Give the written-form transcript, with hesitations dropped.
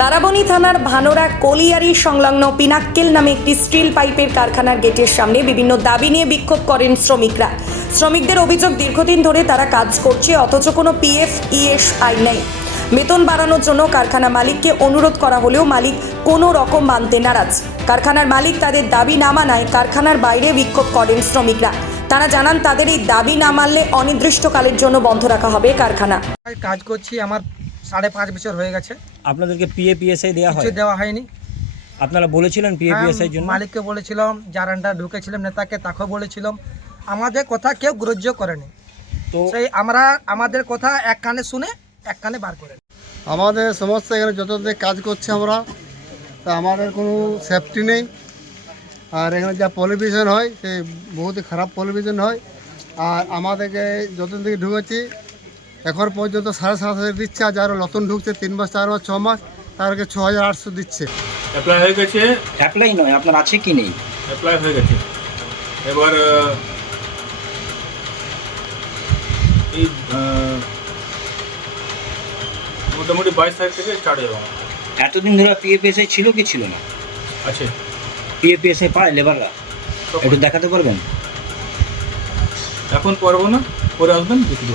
বারাবণী থানার ভানোরা কলিয়ারি সংলগ্ন পিনাক্কেল নামে একটি স্টিল পাইপের কারখানার গেটের সামনে বিভিন্ন দাবি নিয়ে বিক্ষোভ করেন শ্রমিকরা। শ্রমিকদের অভিযোগ, দীর্ঘদিন ধরে তারা কাজ করছে, অথচ কোনো পিএফ ইএসআই নেই। বেতন বাড়ানোর জন্য কারখানা মালিককে অনুরোধ করা হলেও মালিক কোনো রকম মানতে নারাজ। কারখানার মালিক তাদের দাবি না মানায় কারখানার বাইরে বিক্ষোভ করেন শ্রমিকরা। তারা জানান, তাদের এই দাবি না মানলে অনির্দিষ্টকালের জন্য বন্ধ রাখা হবে কারখানা। কাজ করছি, আমার 5.5 বছর হয়ে গেছে। আপনাদেরকে পিএপিএসআই দেওয়া হয়? কিছু দেওয়া হয়নি। আপনারা বলেছিলেন পিএপিএসআই জন্য? মালিককে বলেছিলাম, যার আন্ডার ঢুকেছিলাম নেতাকে, তাকেও বলেছিলাম। আমাদের কথা কেউ গ্রাহ্য করেনি। তো সেই আমরা আমাদের কথা এক কানে শুনে এক কানে বার করে। আমাদের সমস্ত এখানে যত কাজ করছে আমরা, তা আমাদের কোনো সেফটি নেই। আর এখানে যা পলিউশন হয় সে বহুত খারাপ পলিউশন হয়। আর আমাদেরকে যত থেকে ঢুকেছি এখন পর্যন্ত 7,500 দিচ্ছে, আর যারা নতুন ঢুকছে 3 মাস 4 মাস 6 মাস তাদেরকে 6,800 দিচ্ছে। অ্যাপ্লাই হয়ে গেছে? অ্যাপ্লাই নয়, আপনার আছে কি নেই? অ্যাপ্লাই হয়ে গেছে। এবার এই মোটামুটি 22 তারিখ থেকে স্টার্ট হবে। এতদিন ধরে পিএপিএসআই ছিল কি ছিল না? আছে। পিএপিএসআই পায় লেবাররা? একটু দেখাতে পারবেন? এখন পারবো না, পরে আসবেন দেখে দেবো।